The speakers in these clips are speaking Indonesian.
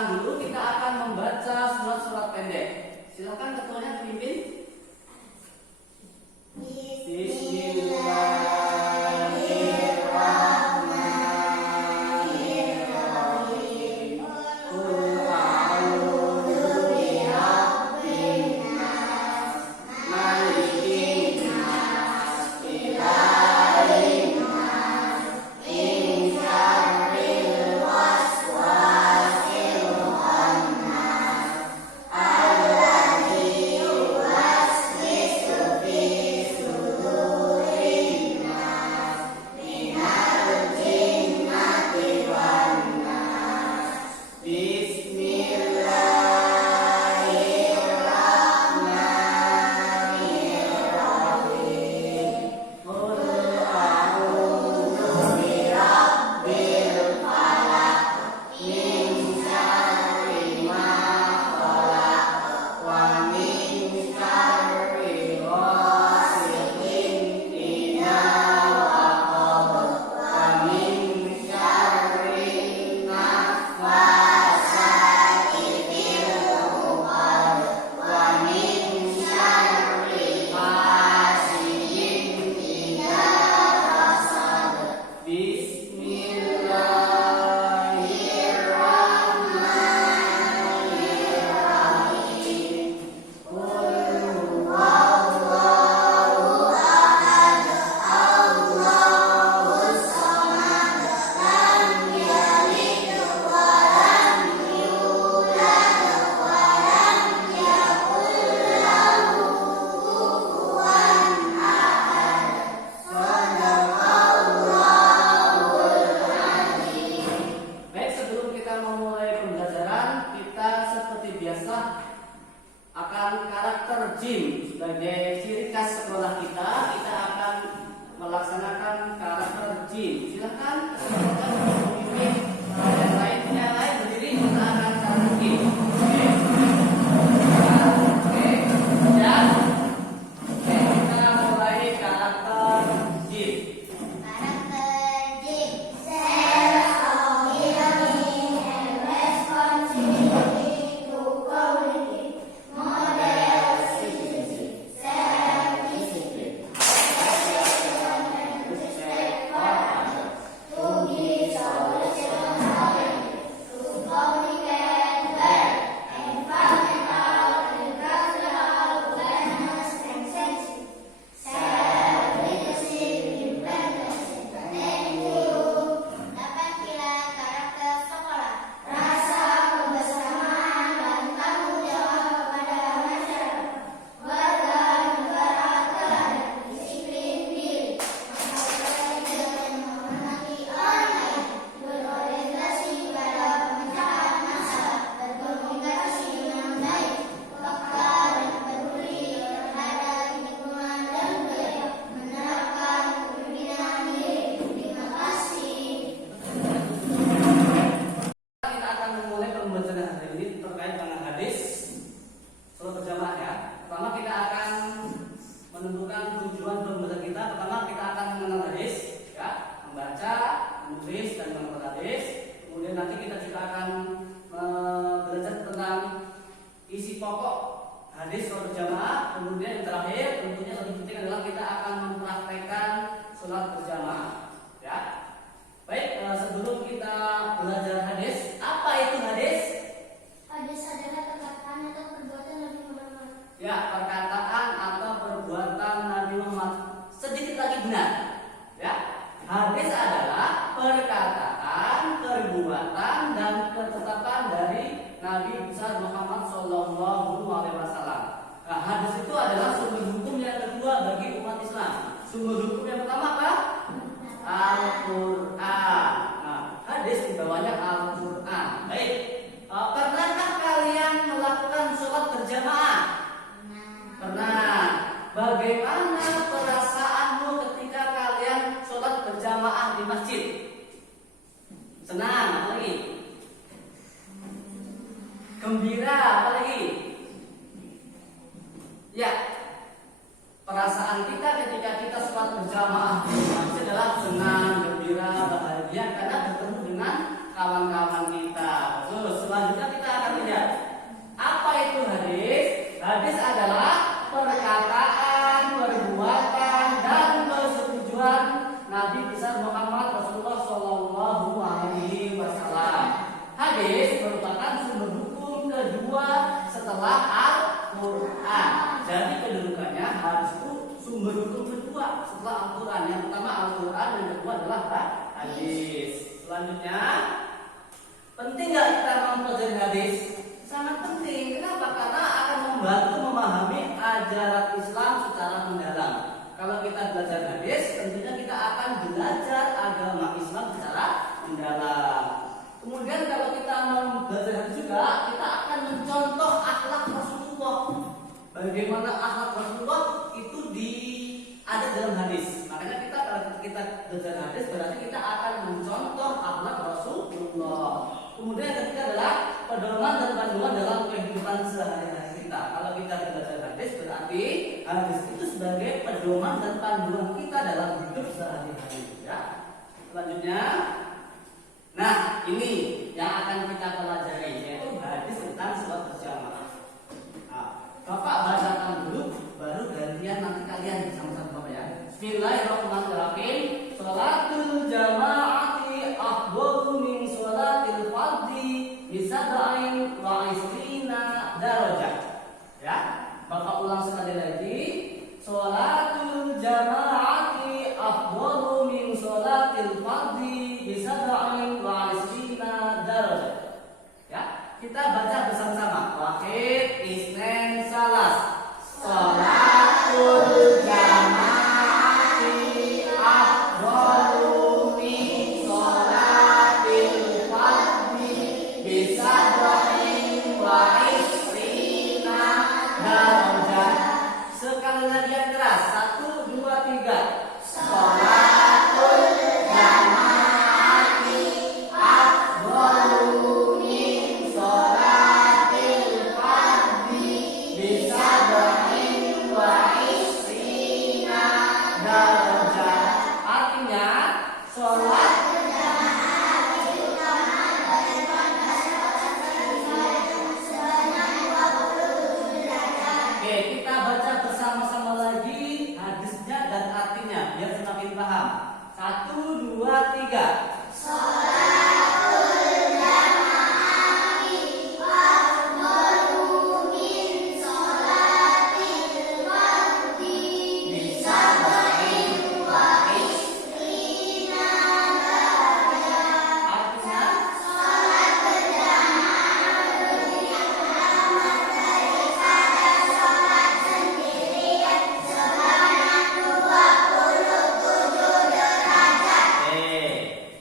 perkenalan dulu, kita akan membaca surat-surat pendek. Silakan ketuanya pimpin. Bismillahirrahmanirrahim. Qul a'udzu birabbin nas, malikin nas, ilahin nas, min syarril waswasil khannas, alladzi yuwaswisu fi sudurin nas, minal jinnati wan nas. Bismillahirrahmanirrahim. Qul a'udzu birabbil falaq, min syarri ma khalaq, wa min syarri ghasiqin idza waqab, wa min syarri naffasati fil 'uqad, wa min syarri hasidin idza hasad. Bismillahirrahmanirrahim. Qul huwallahu ahad, Allahus samad, lam yalid wa lam yulad wa lam yakul lahu kufuwan ahad. Shadaqallahul azim. Baik, sebelum kita memulai pembelajaran, kita seperti biasa akan karakter jin sebagai ciri khas sekolah kita. Kita akan melaksanakan karakter jin. Silakan memimpin yang lain berdiri, kita akan karakter jin. Oke. Dan kita mulai karakter jin. Karakter jin, sense of belonging and responsibility to community, model citizenship, self-discipline, reflection and respect for others, to give solution-oriented, to communicate well, environmental and cultural awareness and sensitivity, self-leadership, implementation. Thank you. Dapat kira karakter sekolah, rasa kebersamaan dan tanggung jawab kepada masyarakat, warga negara terhadap disiplin diri, menghargai dan menghormati orang lain, berorientasi pada pemecahan masalah, berkomunikasi dengan baik, peka dan peduli terhadap lingkungan dan budaya, menerapkan kepemimpinan diri. Terima kasih. Kita akan memulai pembelajaran hari ini terkait dengan hadis sholat berjamaah ya. Pertama kita akan menentukan tujuan pembelajaran kita. Pertama kita akan mengenal hadis ya, membaca, menulis dan mengenal hadis. Kemudian nanti kita juga akan belajar tentang isi pokok hadis sholat berjamaah. Kemudian yang terakhir tentunya lebih penting adalah kita akan mempraktekkan sholat berjamaah ya. Baik, sebelum kita belajar hadis, apa itu hadis? Hadis adalah perkataan atau perbuatan Nabi Muhammad. Ya, perkataan atau perbuatan Nabi Muhammad. Sedikit lagi benar. Ya, hadis adalah perkataan, perbuatan dan ketetapan dari Nabi besar Muhammad SAW. Nah, hadis itu adalah sumber hukum yang kedua bagi umat Islam. Sumber hukum yang pertama apa? Al-Quran. Nah, hadis di bawahnya Al-Quran. Baik, pernahkah kalian melakukan sholat berjamaah? Pernah. Bagaimana perasaanmu ketika kalian sholat berjamaah di masjid? Senang, apa lagi? Gembira, apa lagi? Ya, perasaan kita ketika kita sholat berjamaah di masjid adalah senang, gembira, bahagia karena bertemu dengan kawan-kawan adalah Al-Quran. Jadi kedudukannya hadis itu sumber hukum kedua setelah Al-Quran. Yang pertama Al-Quran, yang kedua adalah hadis. Selanjutnya, penting nggak kita mempelajari hadis? Sangat penting. Kenapa? Karena akan membantu memahami ajaran Islam secara mendalam. Kalau kita belajar hadis, tentunya kita akan belajar agama Islam secara mendalam. Kemudian kalau kita mau belajar hadis juga, kita akan mencontoh akhlak Rasulullah. Bagaimana akhlak Rasulullah itu ada dalam hadis. Makanya kita kalau kita belajar hadis berarti kita akan mencontoh akhlak Rasulullah. Kemudian yang ketiga adalah pedoman dan panduan dalam kehidupan sehari-hari kita. Kalau kita belajar hadis berarti hadis itu sebagai pedoman dan panduan kita dalam hidup sehari-hari. Ya. Selanjutnya, nah ini yang akan kita pelajari yaitu hadis tentang sholat berjamaah. Nah, Bapak bacakan dulu, baru gantian nanti kalian sama-sama Bapak ya. Bismillahirrahmanirrahim. Sholatul jamaati afdalu min sholatil fardhi bisab'in wa isrina darajah. Ya, Bapak ulang sekali lagi. Sholatul jamaati afdalu min sholatil fardhi bisab'in wa isrina darajah. Ya, kita baca bersama-sama. Wahid, isnen, salas. Sholatul jamaati afdalu min sholatil fardhi bisab'in wa isrina darajah. Sekali lagi yang keras. 1, 2, 3. Sholatul jamaati afdalu min sholatil fardhi bisab'in wa isrina darajah. Artinya sholat Oke, kita baca bersama-sama lagi hadisnya dan artinya biar semakin paham. 1, 2, 3.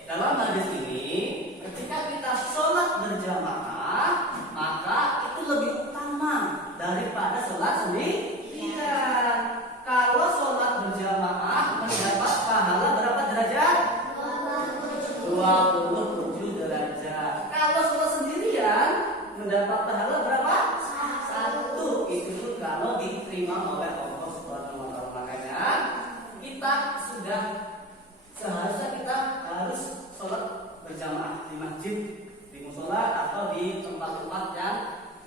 Dalam hadis ini, ketika kita sholat berjamaah, maka itu lebih utama daripada sholat sendirian. Kalau sholat berjamaah mendapat pahala berapa derajat? 27 derajat. Kalau sholat sendirian mendapat pahala berapa? 1. Itu pun kalau diterima oleh Allah Subhanahu wa taala. Makanya kita sudah seharusnya kita harus sholat berjamaah di masjid, di musola atau di tempat-tempat yang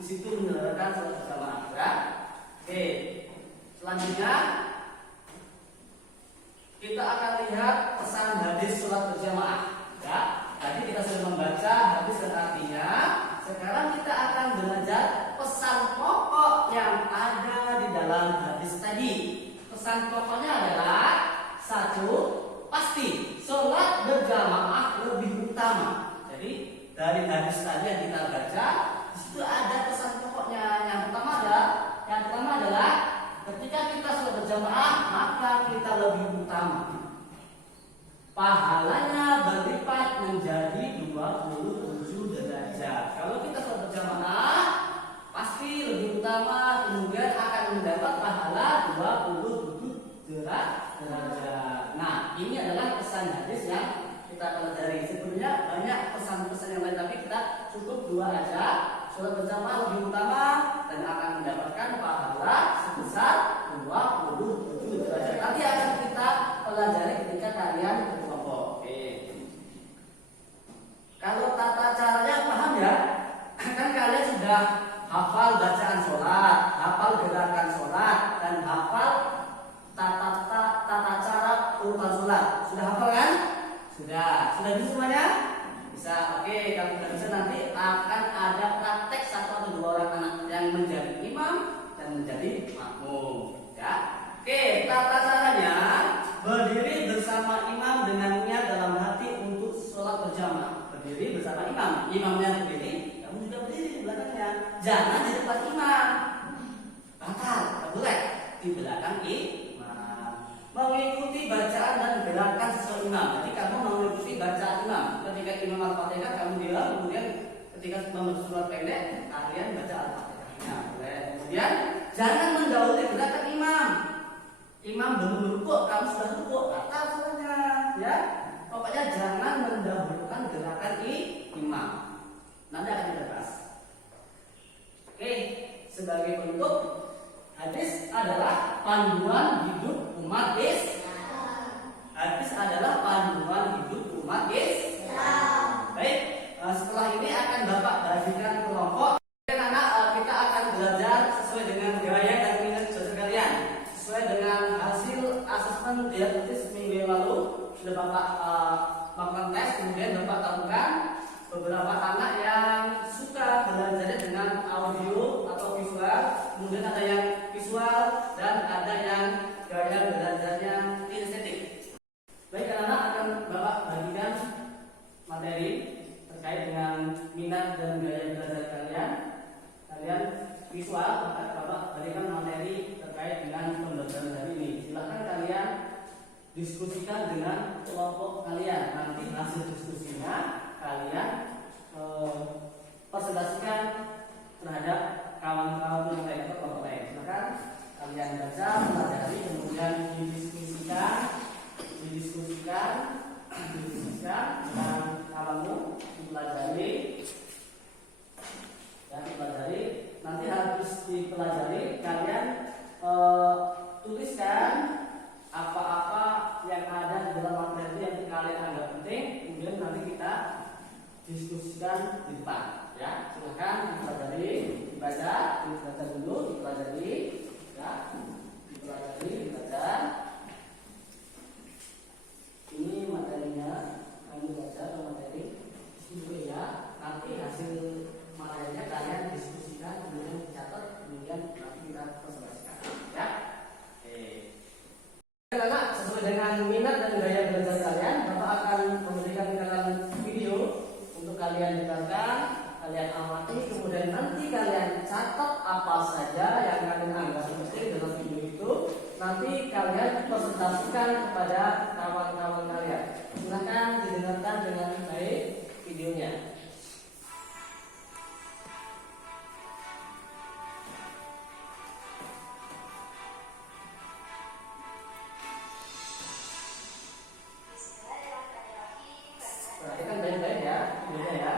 di situ menyelenggarakan sholat berjamaah. Ya? Oke. Selanjutnya kita akan lihat pesan hadis sholat berjamaah. Ya. Tadi kita sudah membaca hadis dan artinya. Sekarang kita akan belajar pesan pokok yang ada di dalam hadis tadi. Pesan pokoknya adalah 1. Pasti sholat berjamaah lebih utama. Jadi dari hadis tadi yang kita baca, di situ ada pesan pokoknya. Yang pertama adalah ketika kita sholat berjamaah maka kita lebih utama. Pahalanya berlipat menjadi 27 derajat. Kalau kita sholat berjamaah pasti lebih utama, kemudian akan mendapat pahala 27 derajat. Nah, ini adalah pesan hadis yang kita pelajari. Sebenarnya banyak pesan-pesan yang lain, tapi kita cukup 2 aja. Sholat berjamaah lebih utama dan akan mendapatkan pahala sebesar 27 derajat. Nanti akan kita pelajari ketika kalian berkelompok. Oke. Kalau tata caranya paham ya? Kan kalian sudah hafal bacaan sholat, hafal gerakan sholat, dan hafal tata cara urutan sholat. Sudah hafal kan? Sudah bisa semuanya? Bisa. Oke, kalau sudah bisa nanti akan ada praktek 1 atau 2 orang anak yang menjadi imam dan menjadi makmum. Ya. Oke, tata caranya berdiri bersama imam dengan niat dalam hati untuk sholat berjamaah. Berdiri bersama imam, imamnya berdiri, kamu juga berdiri di belakangnya. Jangan di depan imam. Batal, tak boleh di belakang imam. Mengikuti bacaan dan gerakan sesuai imam. Jadi kamu mengikuti bacaan imam. Ketika imam Al-Fatihah kamu diam, kemudian ketika membaca surat pendek, kalian baca Al-Fatihahnya. Kemudian jangan mendahului gerakan imam. Imam belum rukuk, kamu sudah rukuk, batal sholatnya, ya. Pokoknya jangan mendahulukan gerakan imam. Nanti akan kita bahas. Oke, sebagai penutup, hadis adalah panduan hidup umat Islam. Hadis adalah panduan hidup umat Islam. Baik, setelah ini akan Bapak bagikan kelompok. Anak-anak, kita akan belajar sesuai dengan gaya dan minat belajar kalian. Sesuai dengan hasil asesmen diagnosis minggu yang lalu sudah Bapak melakukan tes, kemudian Bapak temukan beberapa anak yang suka belajar dengan audio atau visual, kemudian ada yang visual dan ada yang gaya belajarnya kinestetik. Baik, anak-anak, akan Bapak bagikan materi terkait dengan minat dan gaya belajar kalian. Kalian visual, maka Bapak berikan materi terkait dengan pembelajaran hari ini. Silakan kalian diskusikan dengan kelompok kalian. Nanti hasil diskusinya kalian presentasikan terhadap kawan-kawan yang lain atau kelompok lain. Silakan kalian baca, pelajari, kemudian didiskusikan dengan kawanmu, dipelajari. Nanti habis dipelajari kalian tuliskan apa-apa yang ada di dalam materi yang kalian anggap penting, kemudian nanti kita diskusikan di depan. Ya, silakan dipelajari, dibaca dulu, dipelajari, ya, dibaca. Ini materinya, kami baca materi dulu ya. Nanti hasil materinya kalian diskusikan, kemudian dicatat, kemudian nanti kita presentasikan. Ya. Anak, sesuai dengan minat dan gaya belajar kalian, Bapak akan memberikan kalian video untuk kalian dengarkan, kalian amati, kemudian nanti kalian catat apa saja yang kalian anggap penting dalam video itu. Nanti kalian presentasikan kepada kawan-kawan kalian. Silakan didengarkan dengan baik videonya. Perhatikan baik-baik ya, videonya ya.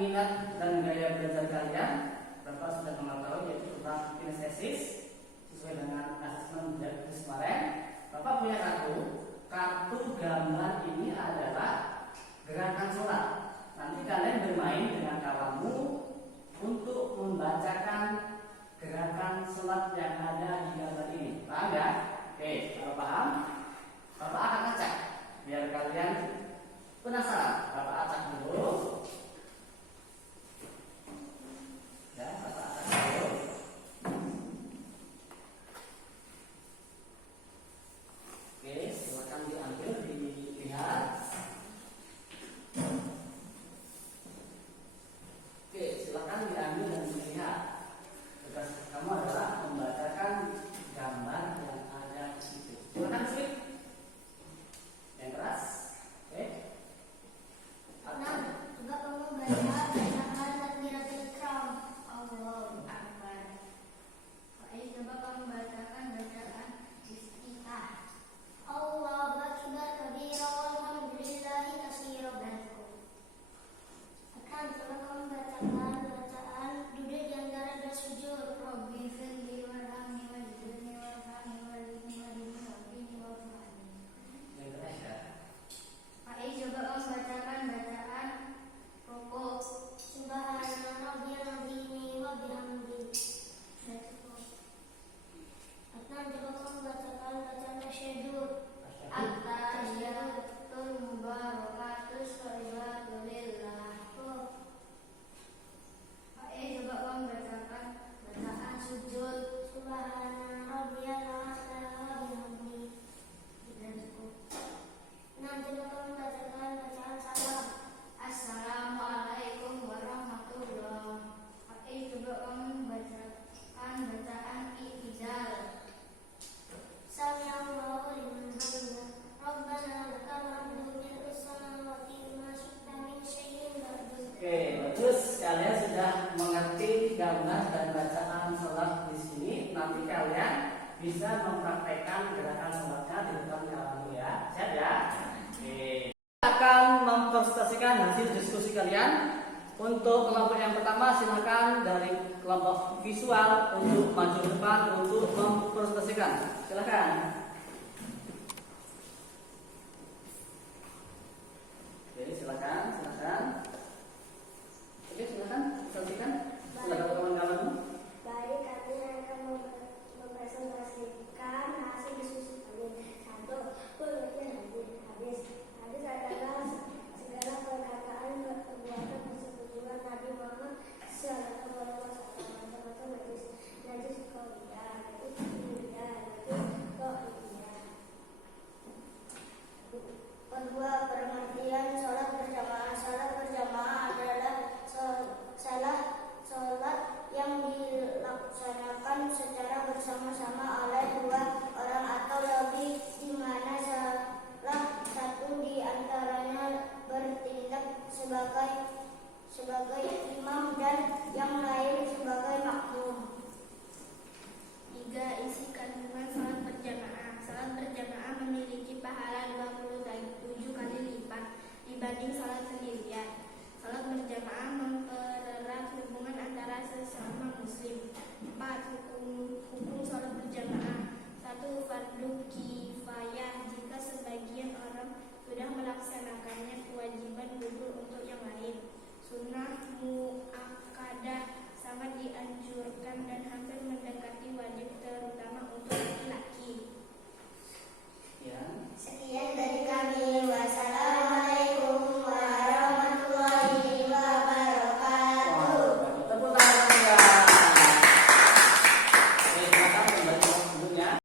Minat dan gaya belajar kalian, Bapak sudah mengetahui yaitu tentang kinestesis sesuai dengan asesmen diagnosis kemarin. Bapak punya kartu gambar ini adalah gerakan sholat. Nanti kalian bermain dengan kawanmu untuk membacakan gerakan sholat yang ada di gambar ini. Paham ya? Oke, kalau paham, Bapak akan acak biar kalian penasaran. Bapak acak dulu. Oke, silakan diambil, dilihat. bacakan takbiratul ihram. Allahu Akbar. Baik, coba kamu bacakan bacaan iftitah. Allahu Akbar kabira walhamdulillahi katsiran. Akan coba kamu bacakan bacaan duduk di antara dua sujud. Rabbi firli warhamni wajibni warhamni walidni walidni wahdini warhamni. Yang keras ya. Baik, coba kamu bacakan bacaan rukuk. Subhana rabbiyal azim wa bihamdi. Akan coba kamu bacakan bacaan tasyahud. At-tahiyatul mubarakatus sholawatu lillah. Baik, coba kamu bacakan bacaan sujud. Subhana rabbiyal a'la wa bihamdi. Dan cukup. Nah, coba kamu bacakan bacaan salam. Assalamualaikum warahmatullahi. Baik, coba kamu bacakan bacaan i'tidal. Sami'allahu liman hamidah. Rabbana lakal hamdu mil'us samawati wa ma syi'ta min syai'in ba'du. Oke, bagus. Kalian sudah mengerti gambar dan bacaan sholat di sini. Nanti kalian bisa mempraktekkan gerakan sholatnya di depan kamu ya. Siap ya? Oke. Akan mempresentasikan hasil diskusi kalian. Untuk kelompok yang pertama, silakan dari kelompok visual untuk maju ke depan untuk mempresentasikan. Silakan. Oke, silakan. Oke, silakan presentasikan. Silakan kawan-kawanmu. Baik, kami akan mempresentasikan hasil diskusi kami. Satu, pengertian hadis. Hadis adalah segala perkataan perbuatan persetujuan Nabi Muhammad Sallallahu Alaihi Wasallam. Macam-macam hadis. Hadis qauliyah, hadis fi'liyah, hadis qauliyah. Kedua, pengertian sholat berjamaah. Sholat berjamaah adalah sholat yang dilaksanakan secara bersama-sama oleh dua orang atau lebih, di mana salah satu di antaranya bertindak sebagai imam dan yang lain sebagai makmum. 3. Isi kandungan salat berjamaah. Salat berjamaah memiliki pahala 27 kali lipat dibanding salat sendirian. Salat berjamaah mempererat hubungan antara sesama muslim. 4. Hukum salat berjamaah. 1. Fardu kifayah. Jika sebagian orang sudah melaksanakannya, kewajiban gugur untuk yang lain. Sunnah muakkadah, sangat dianjurkan dan hampir mendekati wajib, terutama untuk laki-laki. Sekian dari kami. Wassalamualaikum warahmatullahi wabarakatuh. Tepuk tangan ya. Oke, silakan kembali ke sebelumnya.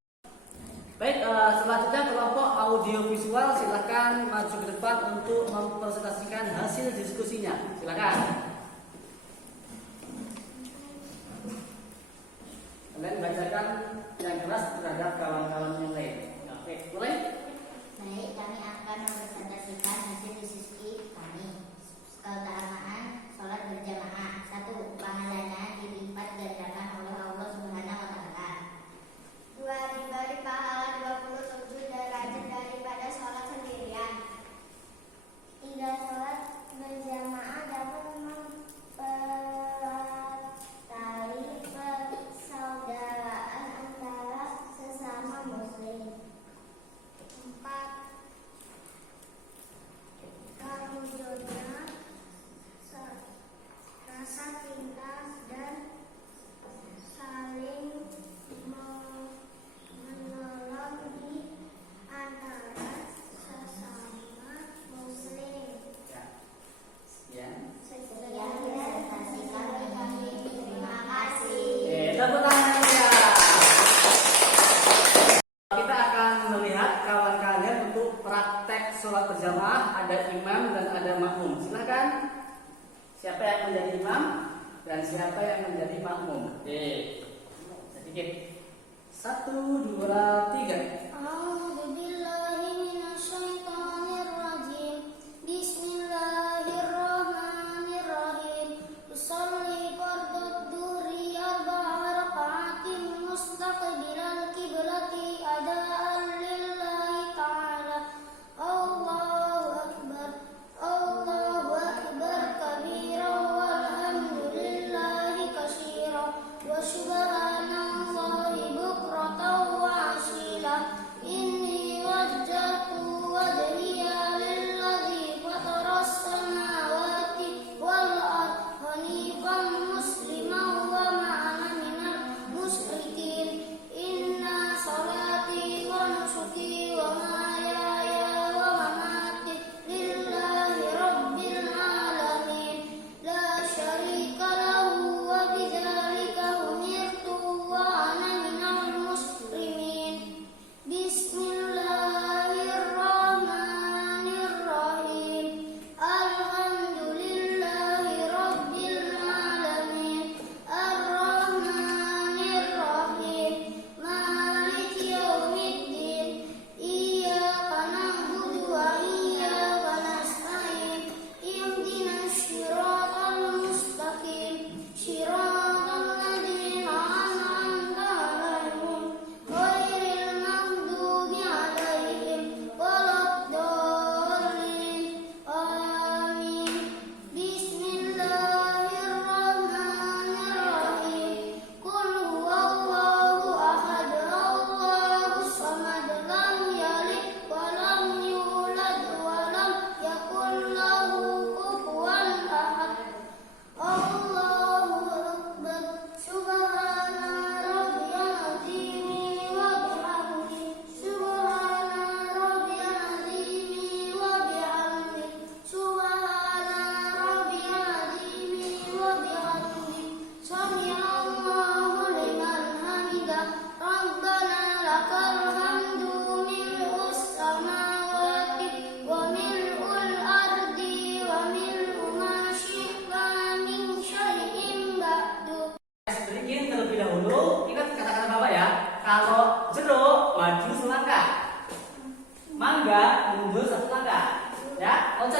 Baik, selanjutnya kelompok audio visual silakan maju ke depan untuk mempresentasikan hasil diskusinya. Silakan. Kalian bacakan yang keras terhadap kawan-kawan yang lain. Oke, mulai. Baik, kami akan mempresentasikan hasil diskusi kami. Keutamaan sholat berjamaah. 1. Pahalanya dilipat gandakan oleh Allah Subhanahu wa Ta'ala. 2. Diberi pahala 27 derajat daripada sholat sendirian. 3. Sholat berjamaah dapat mempererat persaudaraan antara sesama muslim. 4. Terwujudnya rasa cinta dan saling menolong di antara sesama muslim. Sekian. Sekian presentasi kami. Terima kasih. Oke, tepuk tangan ya. Kita akan melihat kawan kalian untuk praktek sholat berjamaah. Ada imam dan ada makmum. Silakan. Siapa yang menjadi imam dan siapa yang menjadi makmum? Oke. Sedikit. 1, 2, 3. A'udzu billahi minasyaitonir rajim. Bismillahirrahmanirrahim.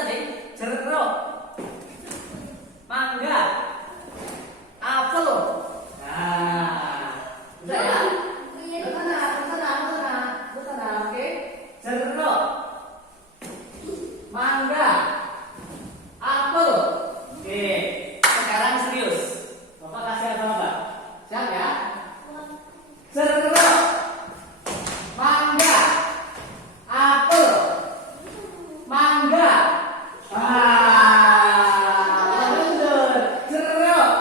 tadi? Jeruk, mangga, apel. Nah, udah ya? Tenang, oke? Jeruk, mangga, apel. Oke, sekarang serius. Bapak kasih apa, Mbak? Siap ya? Jeruk, mangga, apel, mangga. Bener. Jeruk,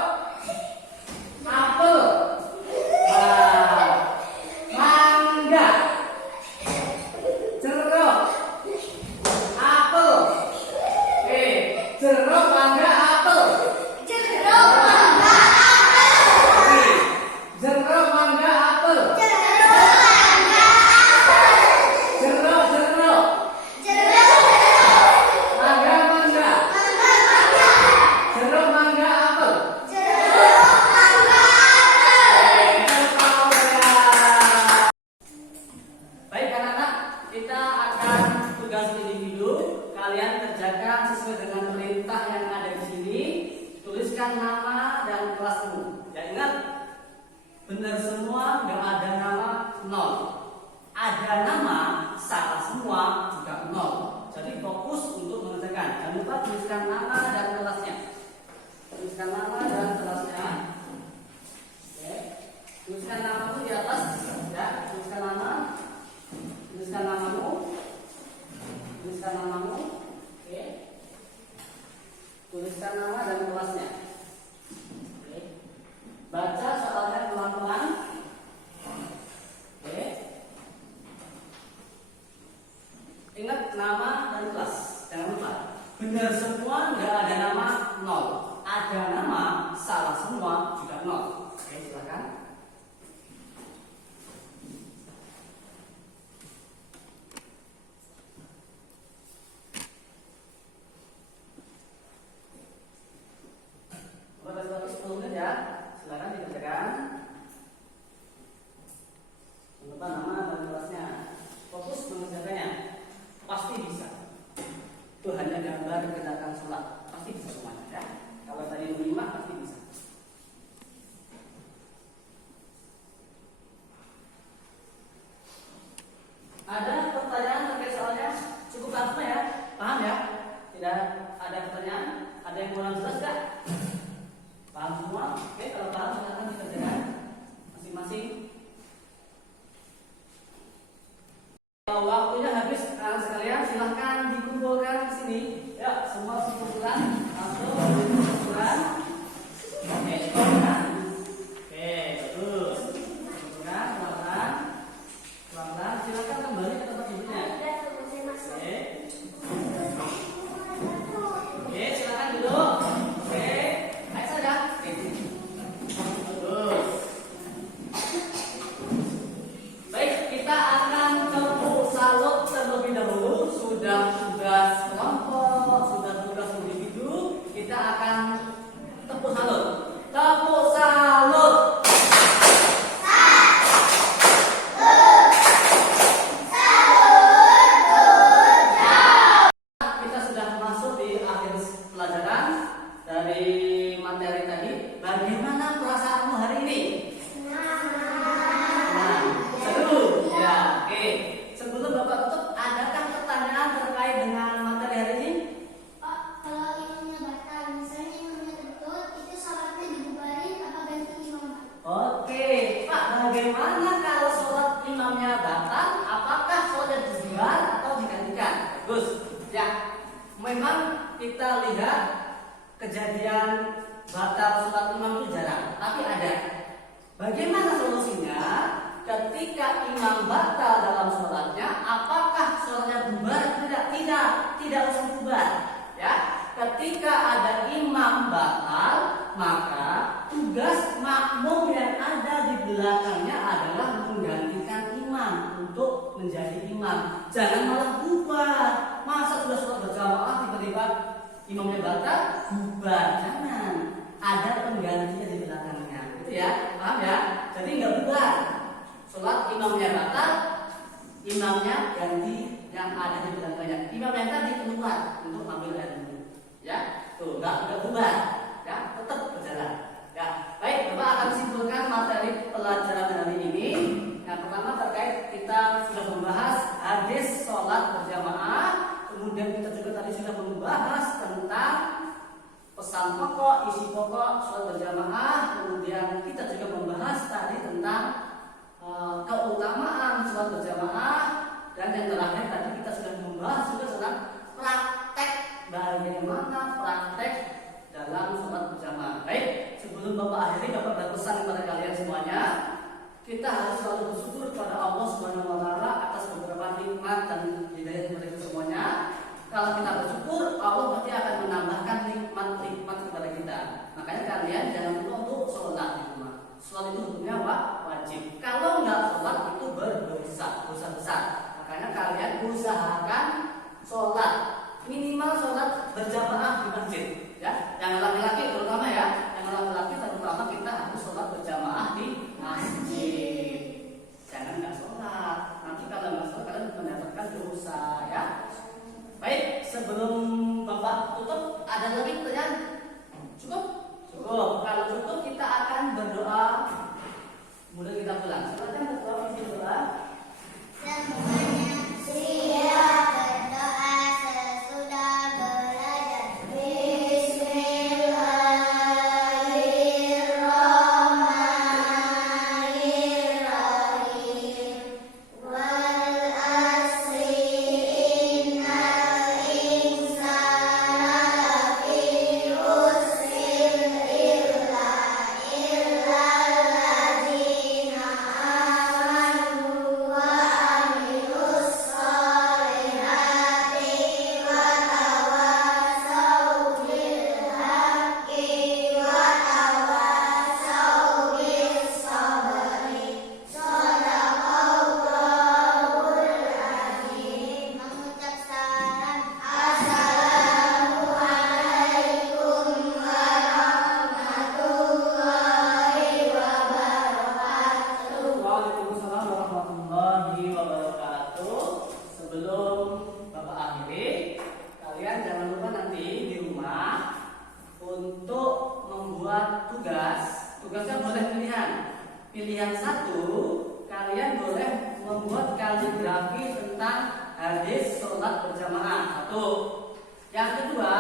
apel, mangga, jeruk, apel. Oke, jeruk, mangga, apel. Oke, jeruk, mangga, apel. Jeruk, mangga, mangga. Jeruk, mangga, apel. Baik anak-anak, kita akan tugas individu. Kalian kerjakan sesuai dengan perintah yang ada di sini. Tuliskan nama dan kelasmu. Ya ingat, benar semua, nggak ada nama nol. Ada nama salah semua juga nol. Jadi fokus untuk mengerjakan. Jangan lupa tuliskan nama dan kelasnya. Tuliskan nama dan kelasnya. Oke. Tuliskan namamu di atas. Ya, tuliskan nama. Tuliskan namamu. Tuliskan namamu. Oke. Tuliskan nama dan kelasnya. Oke. Baca soalnya pelan-pelan. Oke. Ingat nama dan kelas. Jangan lupa. Benar semua, nggak ada nama nol. Ada nama salah semua juga nol. Oke, silakan. Bapak-bapak 10 menit ya. Silakan dikerjakan. Jangan lupa nama dan kelasnya. Fokus mengerjakannya. Pasti bisa. Itu hanya gambar gerakan sholat. Pasti bisa semuanya ya. Kalau tadi 5 pasti bisa. Ada pertanyaan terkait soalnya? Cukup langsung ya. Paham ya? Tidak ada pertanyaan? Ada yang kurang jelas nggak? Paham semua? Oke, kalau paham silakan dikerjakan masing-masing. Waktunya habis, anak sekalian silahkan dikumpulkan ke sini. Ya, semua kumpulan langsung kumpulan. Oke, kumpulan. Oke, terus kumpulan, pelan-pelan. Silahkan kembali ke tempat duduknya. Oke. Oke, silakan duduk. Oke, ayo saja. Terus. Baik, kita akan tepuk salut terlebih dahulu. Sudah tugas kelompok, sudah tugas individu. Kita akan tepuk salut. Tepuk salut. Kita sudah masuk di akhir pelajaran dari materi tadi. Bagaimana perasaanmu hari ini? Nah, seru. Ya, oke. Sebelum Bapak tutup, adakah pertanyaan terkait dengan materi hari ini? Pak, kalau imamnya batal, misalnya imamnya tertutup, itu salatnya dibubarin apa ganti imam? Oke, Pak, bagaimana kalau sholat imamnya batal? Apakah sholat dibubar atau digantikan? Bagus. Ya, memang kita lihat kejadian batal sholat imam itu jarang, tapi ada. Bagaimana solusinya? Ketika imam batal dalam sholatnya, apakah sholatnya bubar atau tidak? Tidak usah bubar. Ya, ketika ada imam batal, maka tugas makmum yang ada di belakangnya adalah menggantikan imam untuk menjadi imam. Jangan malah bubar. Masa sudah sholat berjamaah tiba-tiba imamnya batal, bubar. Jangan. Ada penggantinya di belakangnya. Itu ya, paham ya? Jadi nggak bubar. Sholat imamnya batal, imamnya ganti yang ada di belakangnya. Imam yang tadi keluar untuk ambil nggak bubar, ya, tetap berjalan. Ya, baik, Bapak akan simpulkan materi pelajaran hari ini. Yang pertama terkait kita sudah membahas hadis sholat berjamaah, kemudian kita juga tadi sudah membahas tentang pesan pokok, isi pokok sholat berjamaah, kemudian kita juga membahas tadi tentang keutamaan sholat berjamaah, dan yang terakhir tadi kita sudah membahas juga tentang praktek, bagaimana praktek dalam sholat berjamaah. Baik, sebelum Bapak akhiri, Bapak berpesan kepada kalian semuanya, kita harus selalu bersyukur kepada Allah Subhanahu wa taala atas beberapa nikmat dan hidayah mereka semuanya. Kalau kita bersyukur, Allah pasti akan menambahkan nikmat-nikmat kepada kita. Makanya kalian jangan lupa untuk sholat di rumah. Sholat itu hukumnya wajib. Kalau nggak sholat itu berdosa, dosa besar. Makanya kalian usahakan sholat, minimal sholat berjamaah di masjid. Ya, yang laki-laki terutama ya, yang laki-laki terutama kita harus sholat berjamaah di masjid. Jangan nggak sholat. Nanti kalau nggak sholat kalian mendapatkan dosa ya. Baik, sebelum Bapak tutup, ada lagi pertanyaan? Cukup? Cukup. Kalau cukup kita akan berdoa. Kemudian kita pulang. Silakan berdoa, bismillah. Semuanya siap berdoa sesudah belajar. Bismillahirrahmanirrahim. Wal asri innal insana lafi khusrin illa alladzina amanu wa amilus solihati wa tawasaw bil haqqi wa tawasaw bis sabri. Shadaqallahul azim. Mengucap salam, assalamualaikum warahmatullahi wabarakatuh. Waalaikumsalam warahmatullahi wabarakatuh. Sebelum Bapak akhiri, kalian jangan lupa nanti di rumah untuk membuat tugas. Tugasnya boleh pilihan. Pilihan satu, kalian boleh membuat kaligrafi tentang hadis sholat berjamaah. Satu. Yang kedua,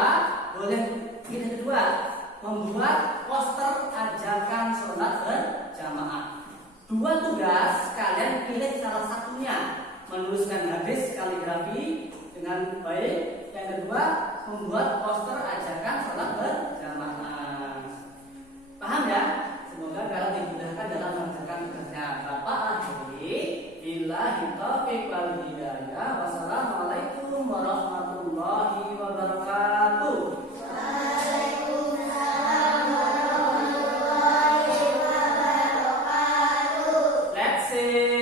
boleh pilihan kedua, membuat poster ajakan sholat berjamaah. Dua tugas, kalian pilih salah satunya, menuliskan hadis kaligrafi dengan baik. Yang kedua, membuat poster ajakan sholat berjamaah. Paham ya? Semoga kalian dimudahkan dalam mengerjakan tugasnya. Bapak akhiri, billahi taufiq wal hidayah. Wassalamualaikum warahmatullahi wabarakatuh. Waalaikumsalam warahmatullahi wabarakatuh. Let's say